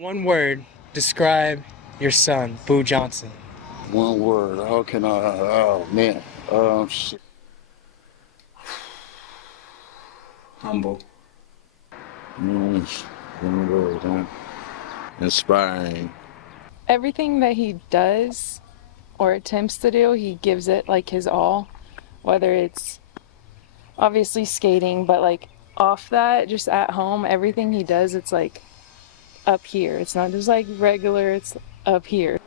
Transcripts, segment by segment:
One word, describe your son, Boo Johnson. One word. How can I? Oh man. Shit. Humble. Mm, one word. Huh? Inspiring. Everything that he does or attempts to do, he gives it like his all, whether it's obviously skating, but like off that, just at home, everything he does, it's like up here. It's not just like regular, it's up here.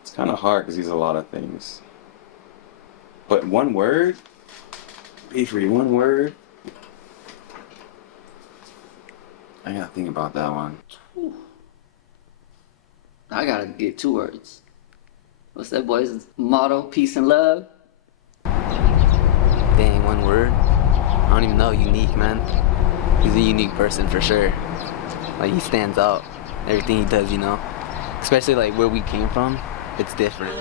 It's kind of hard because he's a lot of things. But one word? Avery, one word? I gotta think about that one. I gotta get 2 words. What's that boy's motto? Peace and love. Dang, one word? I don't even know. Unique, man. He's a unique person for sure. Like, he stands out. Everything he does, you know? Especially, like, where we came from, it's different.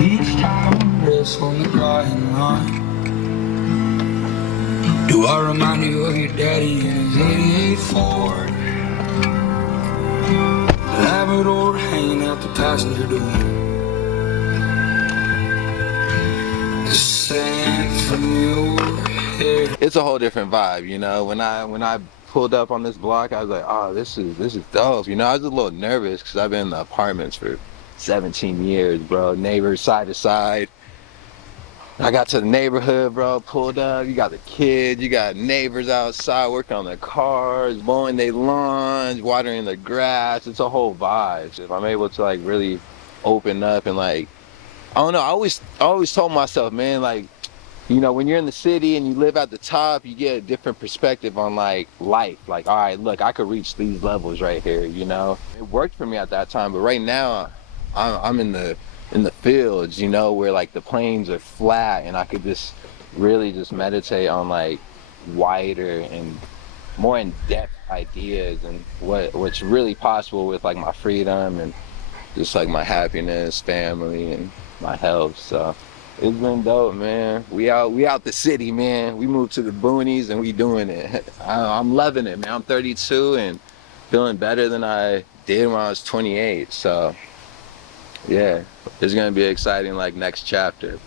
Each time we rest on the drying line, do I remind you of your daddy and his 88 Ford? Labrador hanging out the passenger door. The sand from your hair. It's a whole different vibe, you know. When I pulled up on this block, I was like, oh, this is dope. You know, I was a little nervous because I've been in the apartments for 17 years, bro. Neighbors side to side. I got to the neighborhood, bro, pulled up. You got the kids, you got neighbors outside working on their cars, mowing their lawns, watering the grass. It's a whole vibe. If I'm able to like really open up and like, I don't know, I always told myself, man, like, you know, when you're in the city and you live at the top, you get a different perspective on like life. Like, all right, look, I could reach these levels right here, you know? It worked for me at that time, but right now I'm in the fields, you know, where like the plains are flat and I could just really just meditate on like wider and more in-depth ideas and what's really possible with like my freedom and just like my happiness, family, and my health. So it's been dope, man. We out the city, man. We moved to the boonies and we doing it. I'm loving it, man. I'm 32 and feeling better than I did when I was 28. So yeah, it's gonna be exciting, like next chapter.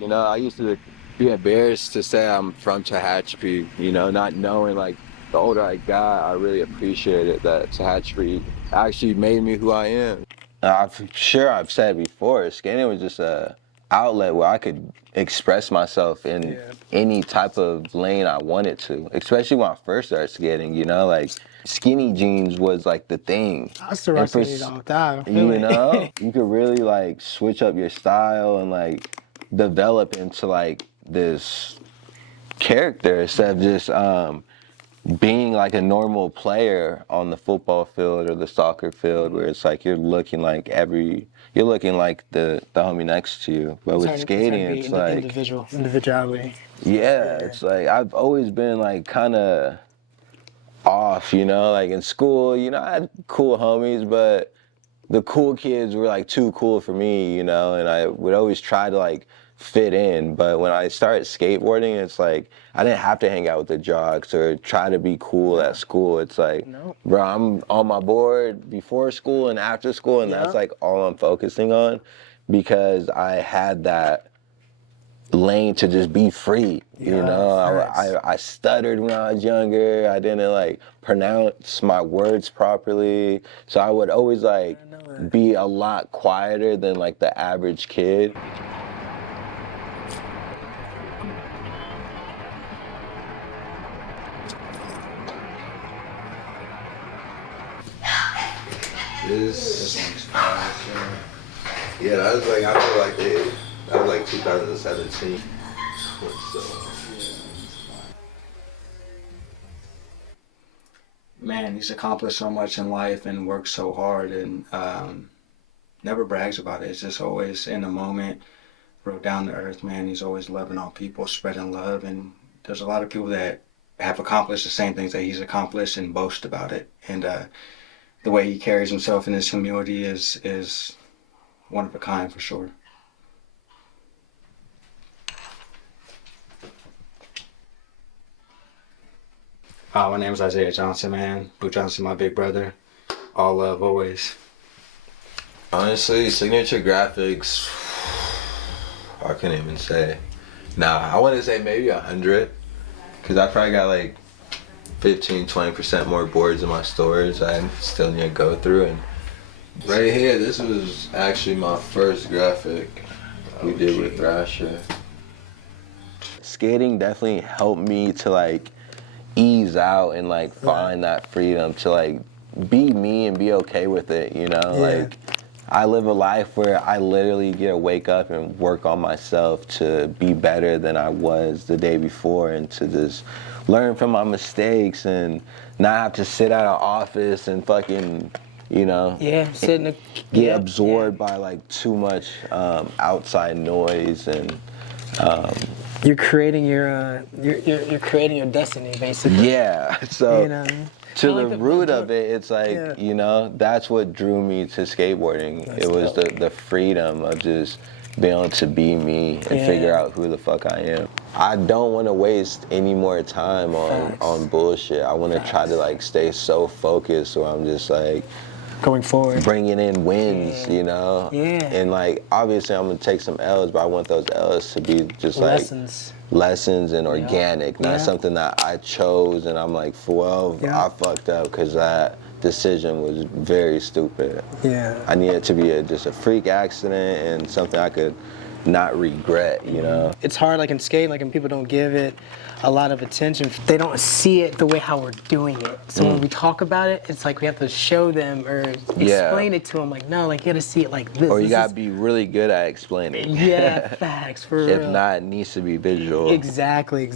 You know, I used to be embarrassed to say I'm from Tehachapi, you know, not knowing like the older I got, I really appreciated that Tehachapi actually made me who I am. I'm sure I've said before, skating was just a outlet where I could express myself in any type of lane I wanted to, especially when I first started skating, you know, like skinny jeans was like the thing. I still rock skating all the time. You know, you could really like switch up your style and like develop into like this character instead of just being like a normal player on the football field or the soccer field where it's like you're looking like the homie next to you. But with skating it's like individuality. yeah, it's like I've always been like kind of off, you know, like in school, you know, I had cool homies, but the cool kids were like too cool for me, you know, and I would always try to like fit in. But when I started skateboarding, it's like I didn't have to hang out with the jocks or try to be cool at school. It's like, bro, I'm on my board before school and after school, and that's like all I'm focusing on because I had that lane to just be free, you know. I stuttered when I was younger. I didn't like pronounce my words properly, so I would always like be a lot quieter than like the average kid. This one's fine. Yeah, that was like, I feel like that was like 2017. So. Man, he's accomplished so much in life and worked so hard and never brags about it. It's just always in the moment, real down to earth, man. He's always loving on people, spreading love. And there's a lot of people that have accomplished the same things that he's accomplished and boast about it. And the way he carries himself in his community is one of a kind for sure. My name is Isaiah Johnson, man. Boo Johnson, my big brother. All love, always. Honestly, signature graphics, I can't even say. Nah, I want to say maybe 100, because I probably got like 15-20% more boards in my storage I still need to go through. And right here, this was actually my first graphic we did with Thrasher. Skating definitely helped me to like ease out and like find that freedom to like be me and be okay with it, you know? Like I live a life where I literally get to wake up and work on myself to be better than I was the day before and to just learn from my mistakes and not have to sit at an office and fucking, you know, get absorbed by like too much outside noise. And you're creating your destiny, basically. yeah, so You know what I mean? to I like the root of it, it's like, you know, that's what drew me to skateboarding. It was the freedom of just being able to be me and figure out who the fuck I am. I don't want to waste any more time on bullshit. I want to try to like stay so focused where I'm just like going forward, bringing in wins, you know? And like, obviously I'm gonna take some L's, but I want those L's to be just like lessons and organic, not something that I chose and I'm like, well, I fucked up because that decision was very stupid. I need it to be just a freak accident and something I could not regret, you know? It's hard, like in skate, like when people don't give it a lot of attention, they don't see it the way how we're doing it. So when we talk about it, it's like we have to show them or explain it to them, like, no, like you gotta see it like this. Or you gotta be really good at explaining. Facts, for real. If not, it needs to be visual. Exactly.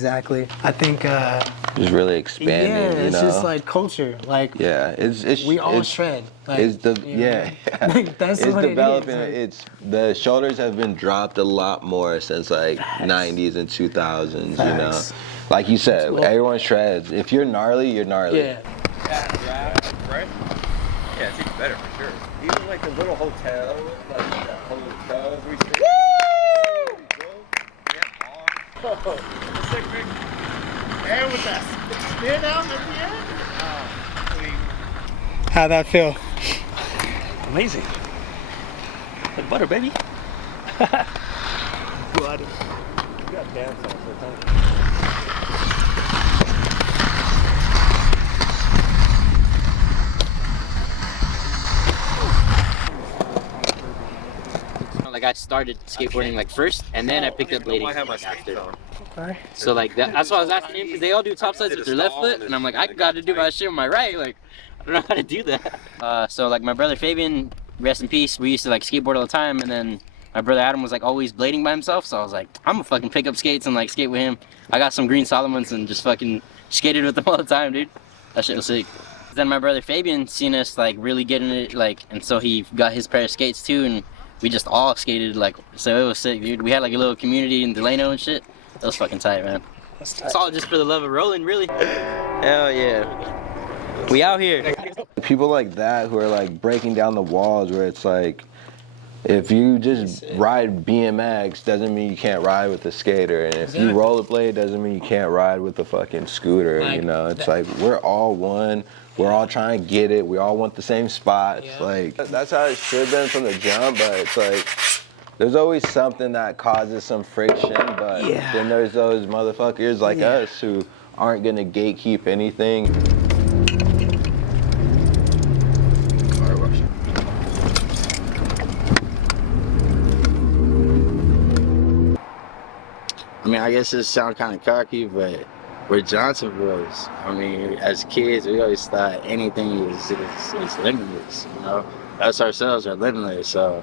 I think just really expanding, you know? it's just like culture, like we all shred. Like, it's the like, that's it's what developing. It is. It's the shoulders have been dropped a lot more since like 90s and 2000s. You know, like you said, everyone shreds. If you're gnarly, you're gnarly. Right? Yeah, it's even better for sure. Even like the little hotel, like that hotel we stayed. Woo! And with that spin out at the end. How'd that feel? Amazing. Like butter, baby. Butter. You got dance also, don't you? Like I started skateboarding like first, and then I picked up blading like after. Okay. So like that's why I was asking him, because they all do topsides with their left foot, and I'm like, I got to do my shit with my right. Like I don't know how to do that. So like my brother Fabian, rest in peace, we used to like skateboard all the time, and then my brother Adam was like always blading by himself, so I was like, I'm gonna fucking pick up skates and like skate with him. I got some green Solomons and just fucking skated with them all the time, dude. That shit was sick. Then my brother Fabian seen us like really getting it, like, and so he got his pair of skates too, and we just all skated, like, so it was sick, dude. We had like a little community in Delano and shit. That was fucking tight, man. It's all just for the love of rolling, really. Hell yeah. We out here. People like that who are like breaking down the walls where it's like, if you just ride BMX doesn't mean you can't ride with a skater, and if you rollerblade doesn't mean you can't ride with a fucking scooter, you know? It's like, we're all one. We're all trying to get it. We all want the same spots. Like, that's how it should have been from the jump, but it's like, there's always something that causes some friction, but then there's those motherfuckers like us who aren't gonna gatekeep anything. I mean, I guess it sounds kind of cocky, but we're Johnsonvilles. I mean, as kids, we always thought anything is limitless, you know? us ourselves are limitless. So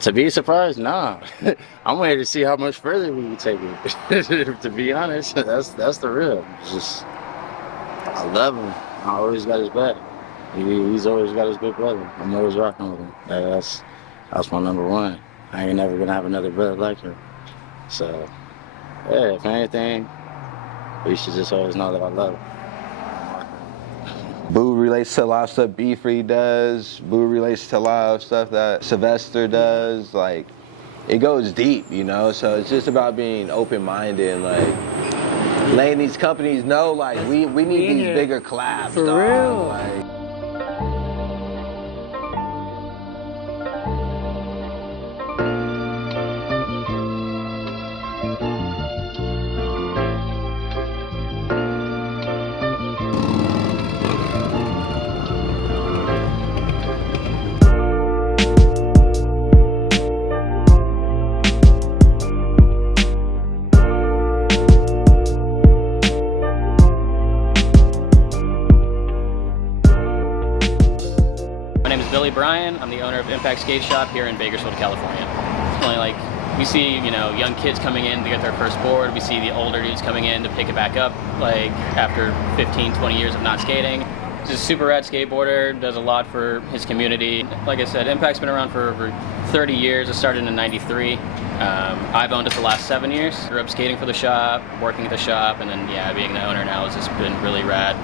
to be surprised, nah. I'm waiting to see how much further we can take it. To be honest, that's the real. Just I love him. I always got his back. He's always got his big brother. I'm always rocking with him. That's my number one. I ain't never gonna have another brother like him. So yeah, if anything, we should just always know that I love him. Boo relates to a lot of stuff B-Free does. Boo relates to a lot of stuff that Sylvester does. Like, it goes deep, you know? So it's just about being open-minded and, like, letting these companies know, like, we need these bigger collabs, For dog. real. Like, My name is Billy Bryan. I'm the owner of Impact Skate Shop here in Bakersfield, California. Only like we see, you know, young kids coming in to get their first board. We see the older dudes coming in to pick it back up, like after 15, 20 years of not skating. He's a super rad skateboarder, does a lot for his community. Like I said, Impact's been around for over 30 years. It started in '93. I've owned it the last 7 years. Grew up skating for the shop, working at the shop, and then yeah, being the owner now has just been really rad.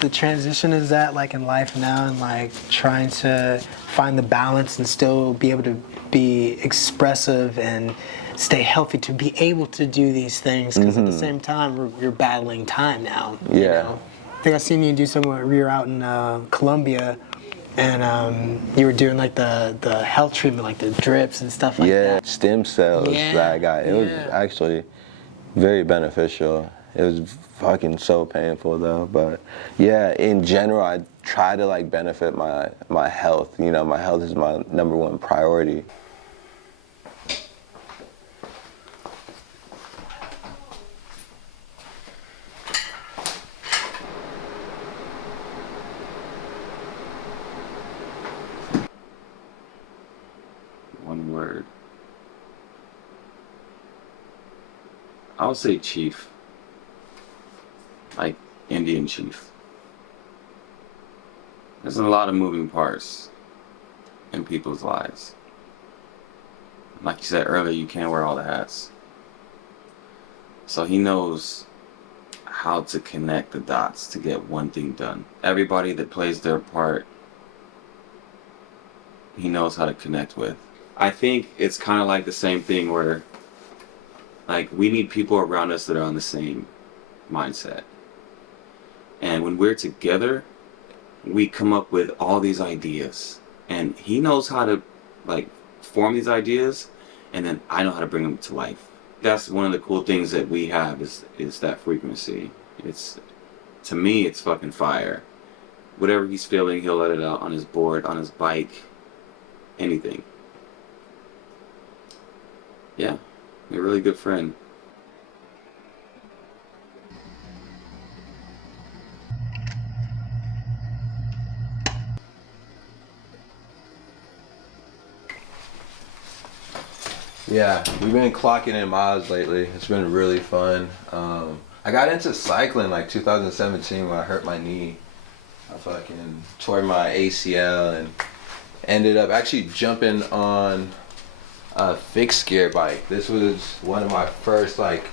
The transition is that like in life now, and like trying to find the balance and still be able to be expressive and stay healthy to be able to do these things, because at the same time you're battling time now. Yeah. You know? I think I seen you do somewhere. We were out in Colombia, and you were doing like the health treatment, like the drips and stuff like that. yeah, stem cells that I got. It was actually very beneficial. It was fucking so painful though, but yeah, in general, I try to like benefit my health. You know, my health is my number one priority. One word. I would say chief. Like Indian chief. There's a lot of moving parts in people's lives. Like you said earlier, you can't wear all the hats. So he knows how to connect the dots to get one thing done. Everybody that plays their part, he knows how to connect with. I think it's kind of like the same thing where, like, we need people around us that are on the same mindset. And when we're together, we come up with all these ideas. And he knows how to, like, form these ideas, and then I know how to bring them to life. That's one of the cool things that we have is that frequency. To me, it's fucking fire. Whatever he's feeling, he'll let it out on his board, on his bike, anything. Yeah, a really good friend. Yeah, we've been clocking in miles lately. It's been really fun. I got into cycling like 2017 when I hurt my knee. I fucking tore my ACL and ended up actually jumping on a fixed gear bike. This was one of my first like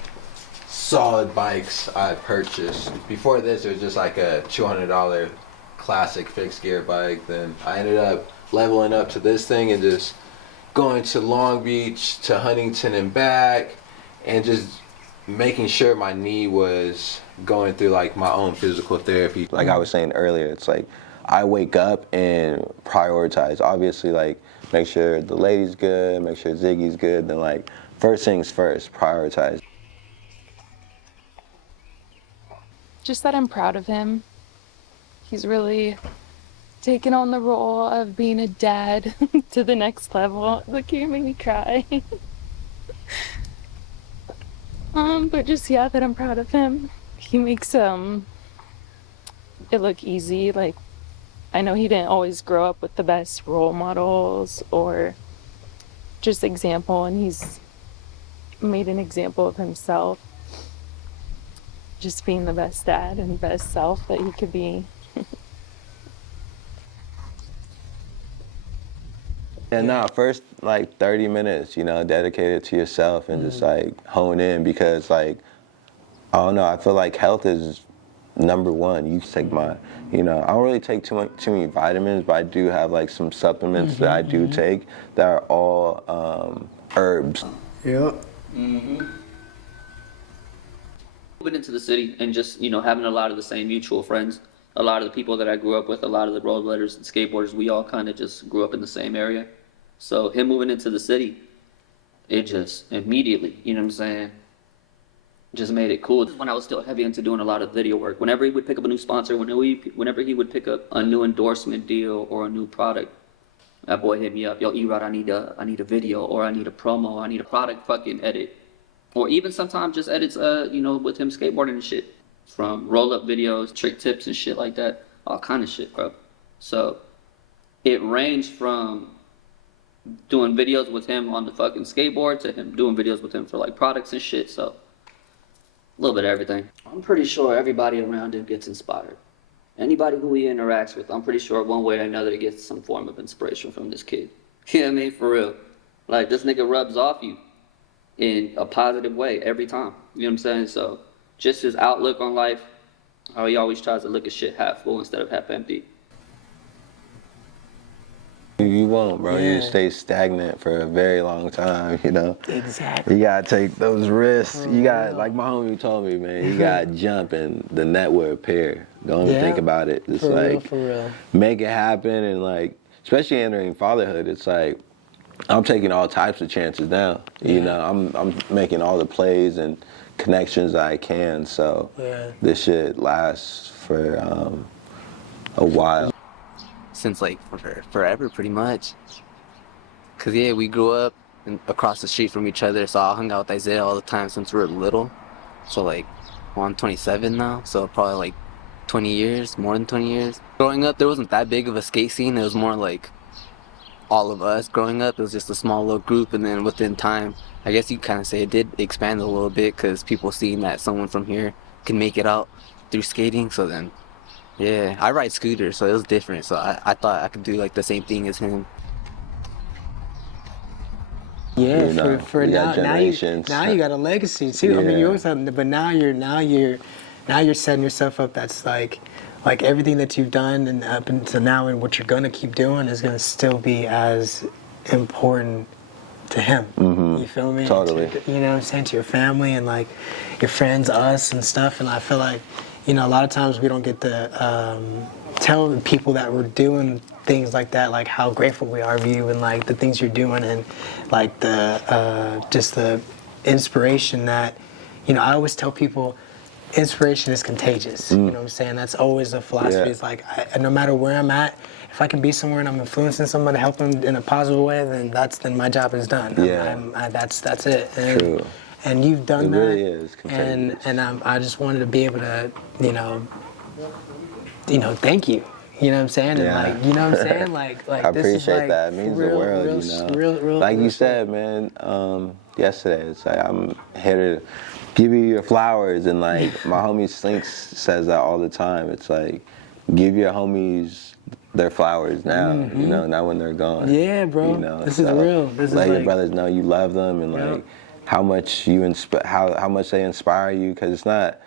solid bikes I purchased. Before this, it was just like a $200 classic fixed gear bike. Then I ended up leveling up to this thing and just going to Long Beach to Huntington and back, and just making sure my knee was going through like my own physical therapy. Like I was saying earlier, it's like I wake up and prioritize. Obviously, like make sure the lady's good, make sure Ziggy's good, then like first things first, prioritize. Just that I'm proud of him. He's really taken on the role of being a dad to the next level. Look, you made me cry. But just, yeah, that I'm proud of him. He makes it look easy. Like, I know he didn't always grow up with the best role models or just example, and he's made an example of himself, just being the best dad and best self that he could be. And now, first like 30 minutes, you know, dedicated to yourself and just like hone in, because like, I don't know, I feel like health is number one. You take you know, I don't really take too many vitamins, but I do have like some supplements that I do take that are all herbs. Yep. Moving into the city and just, you know, having a lot of the same mutual friends. A lot of the people that I grew up with, a lot of the rollerbladers and skateboarders, we all kind of just grew up in the same area. So him moving into the city, it just immediately, you know what I'm saying, just made it cool. When I was still heavy into doing a lot of video work, whenever he would pick up a new sponsor, whenever he would pick up a new endorsement deal or a new product, that boy hit me up, yo, E-Rod, I need a video, or I need a promo, I need a product fucking edit. Or even sometimes just edits, you know, with him skateboarding and shit. From roll-up videos, trick tips and shit like that. All kind of shit, bro. So it ranged from doing videos with him on the fucking skateboard to him doing videos with him for like products and shit. So a little bit of everything. I'm pretty sure everybody around him gets inspired. Anybody who he interacts with, I'm pretty sure one way or another he gets some form of inspiration from this kid. You know what I mean? For real. Like, this nigga rubs off you in a positive way every time. You know what I'm saying? So just his outlook on life, how he always tries to look at shit half full instead of half empty. You won't, bro. You stay stagnant for a very long time, you know? Exactly. You gotta take those risks. You got, like my homie told me, man, you gotta jump and the net will appear. Don't even think about it. Just for real. Make it happen. And like, especially entering fatherhood, it's like, I'm taking all types of chances now. You know, I'm making all the plays and connections that I can. So this shit lasts for a while. Since like forever, pretty much. Cause yeah, we grew up across the street from each other, so I hung out with Isaiah all the time since we were little. So like, well, I'm 27 now, so probably like 20 years, more than 20 years. Growing up, there wasn't that big of a skate scene. It was more like all of us growing up. It was just a small little group, and then within time, I guess you kind of say it did expand a little bit because people seeing that someone from here can make it out through skating. So then, yeah, I ride scooters, so it was different. So I thought I could do like the same thing as him. Yeah, you know, for now you got a legacy too. I mean, you always have, but now you're setting yourself up. That's like everything that you've done and up until now, and what you're gonna keep doing is gonna still be as important to him. You feel me? Totally. You know what I'm saying? To your family and like your friends, us and stuff. And I feel like, you know, a lot of times we don't get to tell the people that we're doing things like that, like how grateful we are of you and like the things you're doing and like the just the inspiration that, you know, I always tell people inspiration is contagious. You know what I'm saying? That's always a philosophy. It's like no matter where I'm at, if I can be somewhere and I'm influencing someone to help them in a positive way, then my job is done. That's it. And, True. And you've done it that. Really is contagious. And I just wanted to be able to, you know, thank you. You know what I'm saying? And like, you know what I'm saying? Like I this is appreciate like that. It means the world, you know. Real, like you said, man, yesterday, it's like I'm here to give you your flowers, and like my homie Slinks says that all the time. It's like, give your homies their flowers now, you know, not when they're gone. Yeah, bro. You know, this is real. This let is your brothers know you love them, and like how much how much they inspire you, because it's not.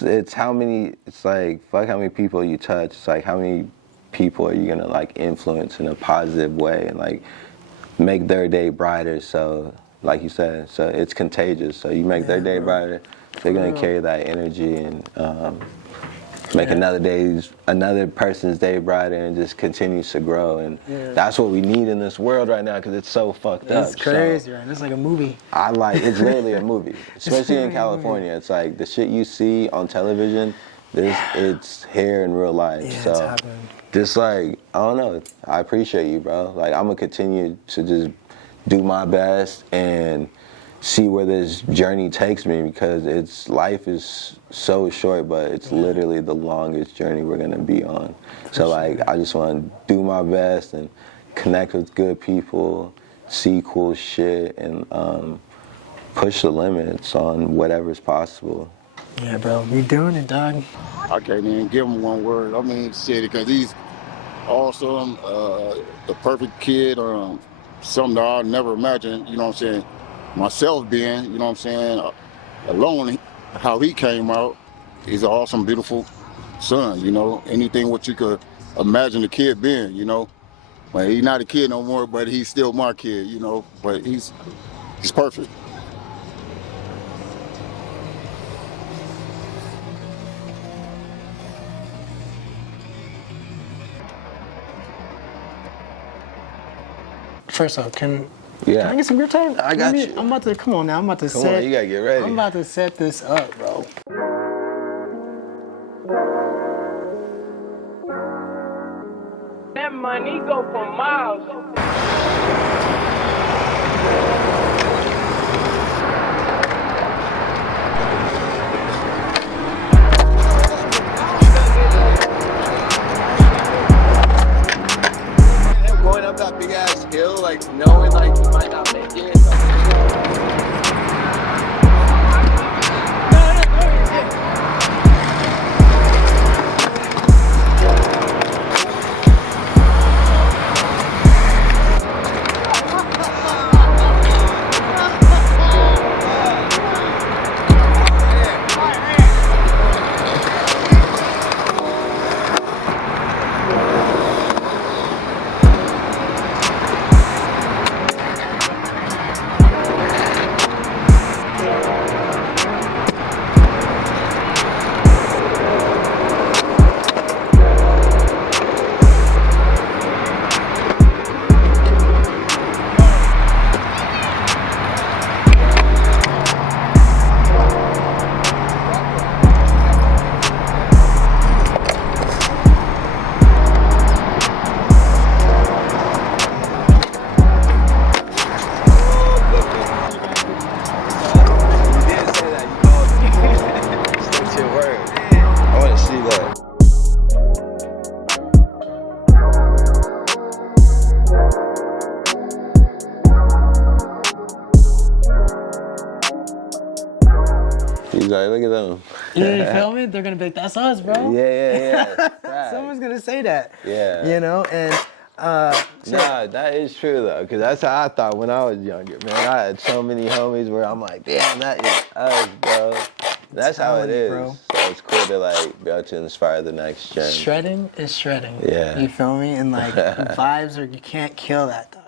It's how many. It's like fuck how many people you touch. It's like how many people are you gonna like influence in a positive way and like make their day brighter. So like you said, so it's contagious. So you make their day brighter, they're gonna carry that energy and make another person's day brighter, and just continues to grow. And that's what we need in this world right now, because it's so fucked up. It's crazy, right? It's like a movie. It's literally a movie, especially in California. It's like the shit you see on television, it's here in real life. Yeah, so it's happening. just like, I don't know, I appreciate you, bro. Like, I'm gonna continue to just do my best and see where this journey takes me, because life is so short, but it's literally the longest journey we're gonna be on. So like, I just want to do my best and connect with good people, see cool shit, and push the limits on whatever's possible. Yeah, bro, you doing it, dog. I can't even give him one word. I mean, shit, because he's awesome, the perfect kid, something that I'll never imagine, you know what I'm saying, myself being, you know what I'm saying, alone, how he came out. He's an awesome, beautiful son, you know, anything what you could imagine a kid being, you know. Well, he's not a kid no more, but he's still my kid, you know, but he's perfect. First off, can Yeah. I get some grip tape? I got you. I'm about to, come on now, I'm about to Come set. on, you gotta get ready. I'm about to set this up, bro. That money go for miles. Going up that big ass hill, like knowing like you might not make it. He's like, look at them. You feel me? They're gonna be like, that's us, bro. Yeah. Someone's gonna say that. Yeah. You know, and nah, that is true though, because that's how I thought when I was younger, man. I had so many homies where I'm like, damn, that is us, bro. That's how it is. Bro. So it's cool to like be able to inspire the next gen. Shredding is shredding. Yeah. You feel me? And like vibes are, you can't kill that though.